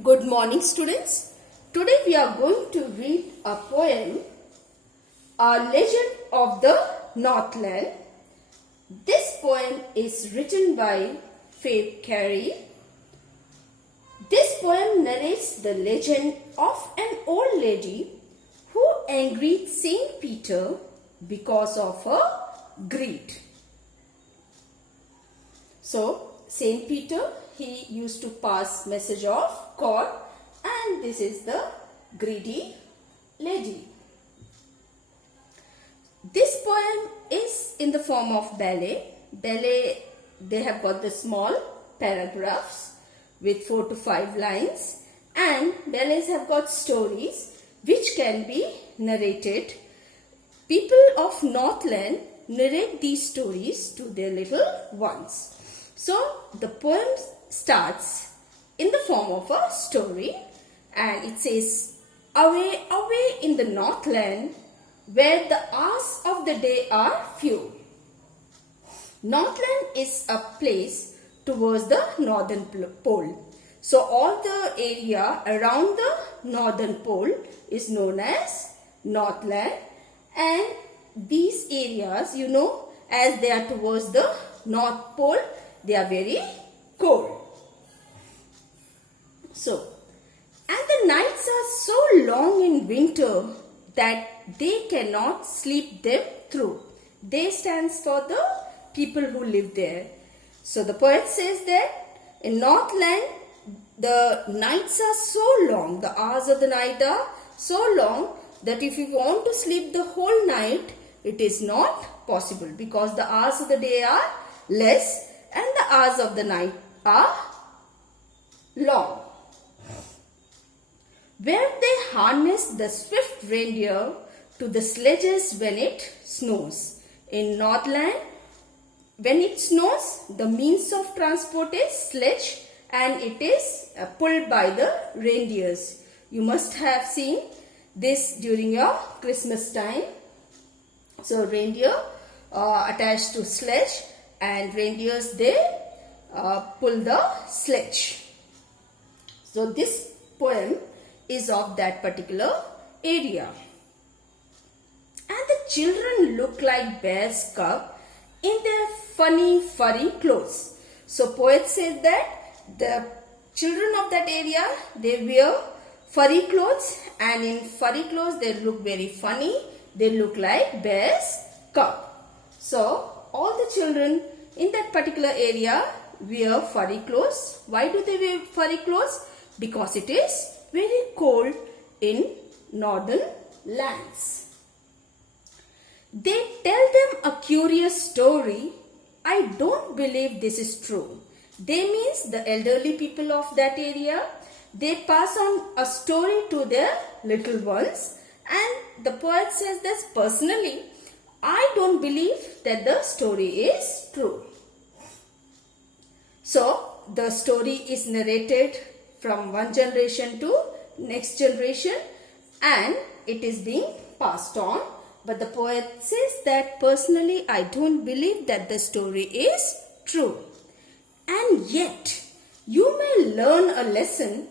Good morning, students. Today we are going to read a poem, A Legend of the Northland. This poem is written by Faith Carey. This poem narrates the legend of an old lady who angered Saint Peter because of her greed. So, Saint Peter, he used to pass message of God, and this is the greedy lady. This poem is in the form of ballet. Ballet, they have got the small paragraphs with 4 to 5 lines, and ballets have got stories which can be narrated. People of Northland narrate these stories to their little ones. So the poem starts in the form of a story, and it says, away, away in the Northland where the hours of the day are few. Northland is a place towards the northern pole. So all the area around the northern pole is known as Northland, and these areas, as they are towards the north pole, they are very cold. So, and the nights are so long in winter that they cannot sleep them through. They stands for the people who live there. So the poet says that in Northland, the nights are so long, the hours of the night are so long that if you want to sleep the whole night, it is not possible, because the hours of the day are less and the hours of the night are long. Where they harness the swift reindeer to the sledges when it snows. In Northland, when it snows, the means of transport is sledge, and it is pulled by the reindeers. You must have seen this during your Christmas time. So reindeer attached to sledge, and reindeers, they pull the sledge. So this poem is of that particular area. And the children look like bear's cub in their funny furry clothes. So poet says that the children of that area, they wear furry clothes, and in furry clothes they look very funny. They look like bear's cub. So all the children in that particular area wear furry clothes. Why do they wear furry clothes? Because it is very cold in northern lands. They tell them a curious story. I don't believe this is true. They means the elderly people of that area. They pass on a story to their little ones, and the poet says this, personally, I don't believe that the story is true. So the story is narrated from one generation to next generation, and it is being passed on. But the poet says that personally I don't believe that the story is true. And yet you may learn a lesson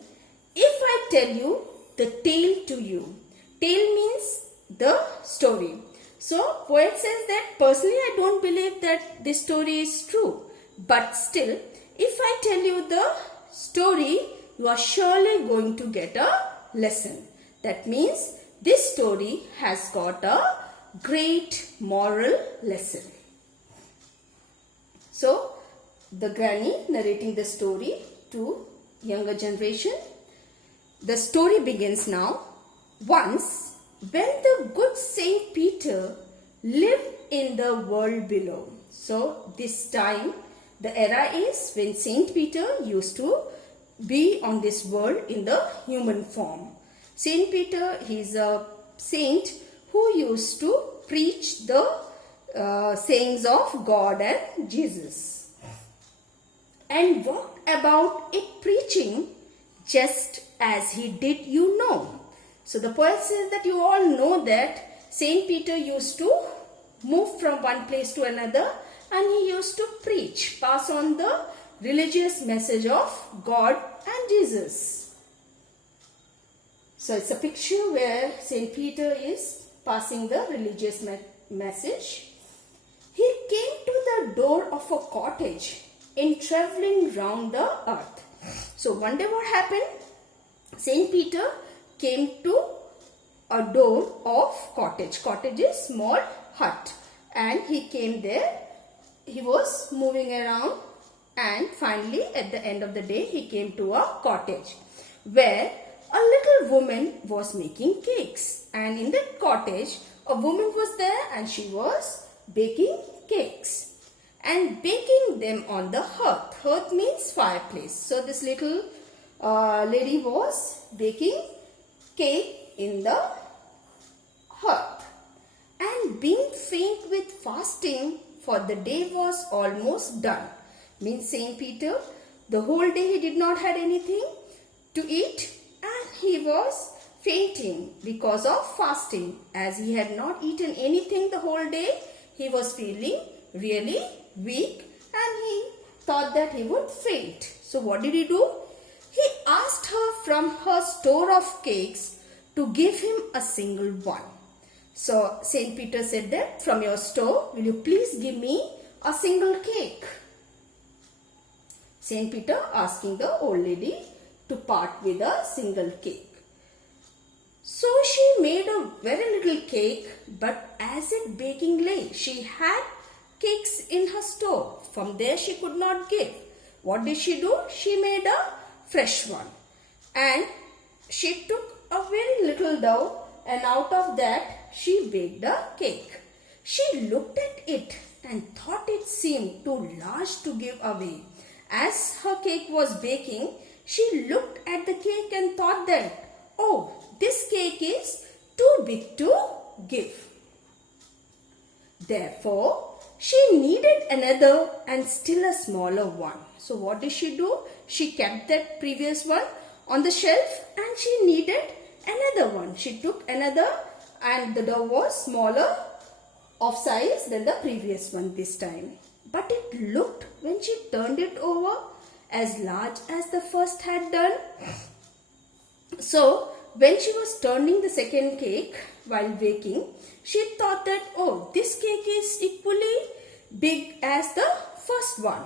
if I tell you the tale to you. Tale means the story. So poet says that personally I don't believe that this story is true. But still, if I tell you the story, you are surely going to get a lesson. That means this story has got a great moral lesson. So the granny narrating the story to younger generation. The story begins now. Once, when the good Saint Peter lived in the world below. So this time, the era is when Saint Peter used to be on this world in the human form. Saint Peter, he is a saint who used to preach the sayings of God and Jesus, and walked about it preaching just as he did, So the poet says that you all know that Saint Peter used to move from one place to another, and he used to preach, pass on the religious message of God and Jesus. So it's a picture where Saint Peter is passing the religious message. He came to the door of a cottage in traveling round the earth. So one day what happened? Saint Peter came to a door of cottage. Cottage is small hut, and he came there. He was moving around, and finally at the end of the day he came to a cottage where a little woman was making cakes, and in that cottage a woman was there and she was baking cakes and baking them on the hearth. Hearth means fireplace. So this little lady was baking cake in the hearth, and being faint with fasting, for the day was almost done. Means Saint Peter, the whole day he did not had anything to eat, and he was fainting because of fasting. As he had not eaten anything the whole day, he was feeling really weak and he thought that he would faint. So what did he do? He asked her from her store of cakes to give him a single one. So Saint Peter said that, from your store, will you please give me a single cake? Saint Peter asking the old lady to part with a single cake. So she made a very little cake, but as it baking lay, she had cakes in her store. From there she could not give. What did she do? She made a fresh one, and she took a very little dough, and out of that she baked a cake. She looked at it and thought it seemed too large to give away. As her cake was baking, she looked at the cake and thought that, oh, this cake is too big to give. Therefore, she needed another and still a smaller one. So what did she do? She kept that previous one on the shelf and she needed another one. She took another, and the dough was smaller of size than the previous one this time. But it looked, when she turned it over, as large as the first had done. So when she was turning the second cake while baking, she thought that, oh, this cake is equally big as the first one.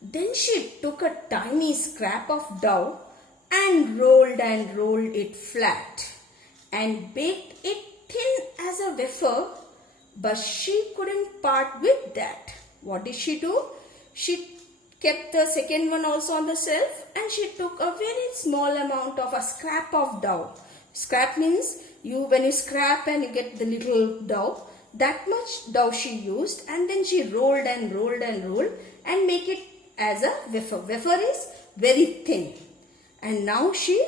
Then she took a tiny scrap of dough and rolled it flat and baked it thin as a wafer, but she couldn't part with that. What did she do? She kept the second one also on the shelf, and she took a very small amount of a scrap of dough. Scrap means when you scrap and you get the little dough, that much dough she used, and then she rolled and make it as a wafer. Wafer is very thin, and now she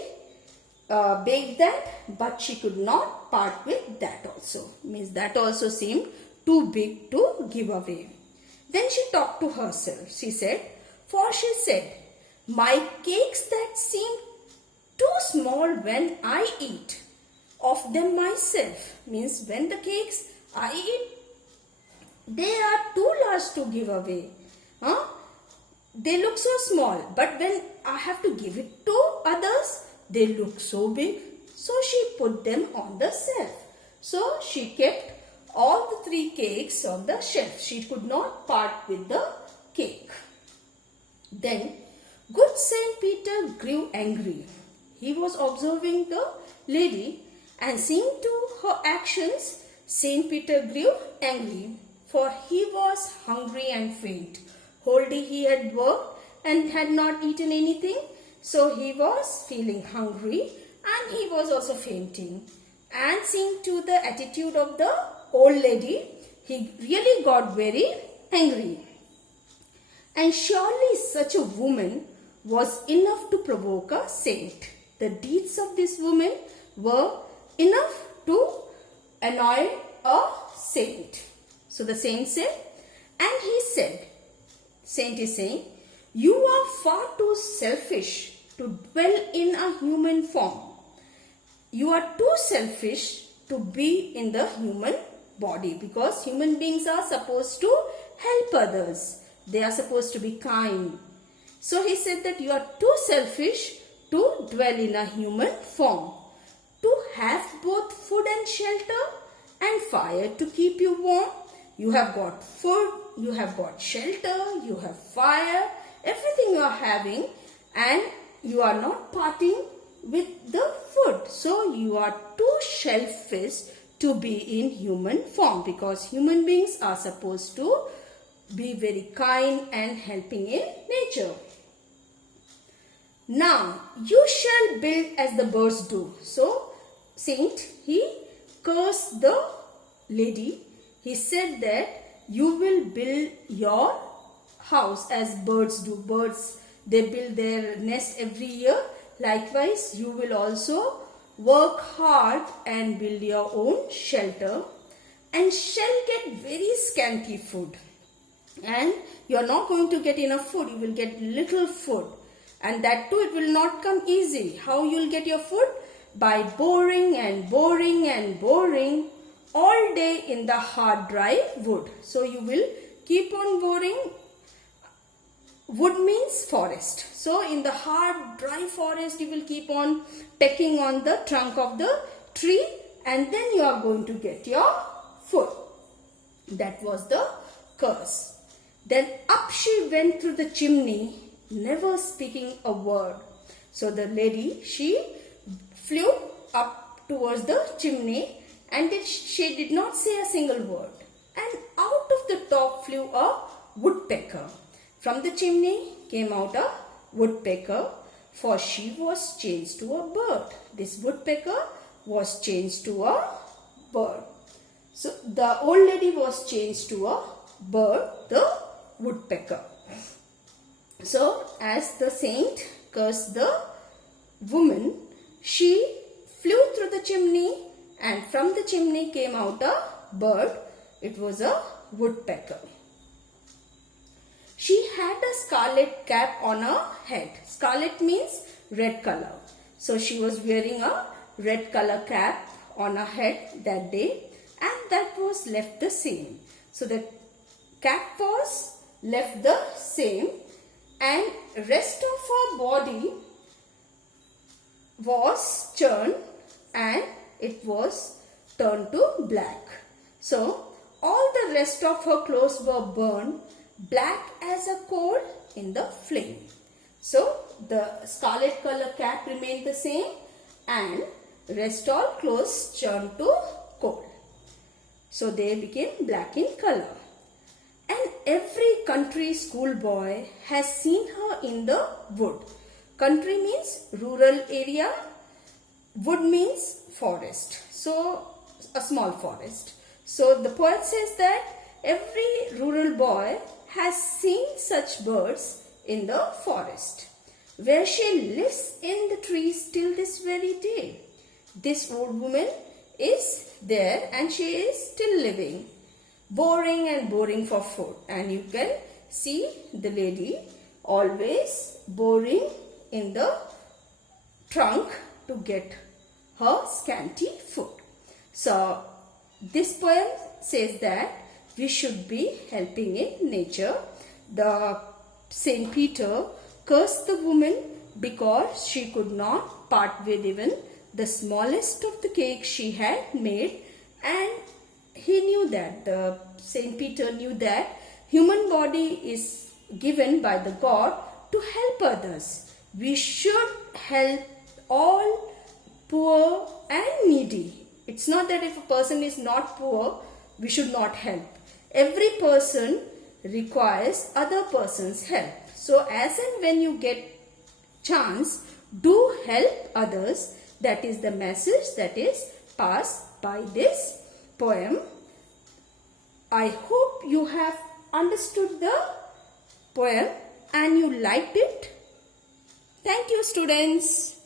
baked that, but she could not part with that also. Means that also seemed too big to give away. Then she talked to herself. She said, my cakes that seem too small when I eat of them myself. Means when the cakes I eat, they are too large to give away. They look so small, but when I have to give it to others, they look so big. So she put them on the shelf. So she kept all the 3 cakes on the shelf. She could not part with the cake. Then good Saint Peter grew angry. He was observing the lady, and seeing to her actions, Saint Peter grew angry, for he was hungry and faint. Whole day he had worked and had not eaten anything, so he was feeling hungry and he was also fainting. And seeing to the attitude of the old lady, he really got very angry. And surely such a woman was enough to provoke a saint. The deeds of this woman were enough to annoy a saint. So the saint said, and he said, saint is saying, you are far too selfish to dwell in a human form. You are too selfish to be in the human body, because human beings are supposed to help others. They are supposed to be kind. So he said that you are too selfish to dwell in a human form, to have both food and shelter and fire to keep you warm. You have got food, you have got shelter, you have fire, everything you are having, and you are not parting with the food. So you are too selfish to be in human form, because human beings are supposed to be very kind and helping in nature. Now you shall build as the birds do. So Saint, he cursed the lady. He said that you will build your house as birds do. Birds, they build their nest every year. Likewise, you will also work hard and build your own shelter and shall get very scanty food. And you are not going to get enough food. You will get little food. And that too, it will not come easily. How you will get your food? By boring and boring and boring all day in the hard dry wood. So you will keep on boring. Wood means forest. So in the hard dry forest you will keep on pecking on the trunk of the tree, and then you are going to get your food. That was the curse. Then up she went through the chimney, never speaking a word. So the lady, she flew up towards the chimney, and she did not say a single word. And out of the top flew a woodpecker. From the chimney came out a woodpecker, for she was changed to a bird. This woodpecker was changed to a bird. So the old lady was changed to a bird, the woodpecker. So as the saint cursed the woman, she flew through the chimney, and from the chimney came out a bird. It was a woodpecker. She had a scarlet cap on her head. Scarlet means red color. So she was wearing a red color cap on her head that day, and that was left the same. So the cap was left the same, and rest of her body was churned and it was turned to black. So all the rest of her clothes were burned black as a coal in the flame. So the scarlet color cap remained the same, and rest all clothes turned to coal. So they became black in color. And every country schoolboy has seen her in the wood. Country means rural area. Wood means forest. So a small forest. So the poet says that every rural boy has seen such birds in the forest, where she lives in the trees till this very day. This old woman is there and she is still living, boring and boring for food. And you can see the lady always boring in the trunk to get her scanty food. So this poem says that we should be helping in nature. The Saint Peter cursed the woman because she could not part with even the smallest of the cake she had made, and he knew that, the Saint Peter knew that human body is given by the God to help others. We should help all poor and needy. It's not that if a person is not poor, we should not help. Every person requires other person's help. So as and when you get chance, do help others. That is the message that is passed by this poem. I hope you have understood the poem and you liked it. Thank you, students.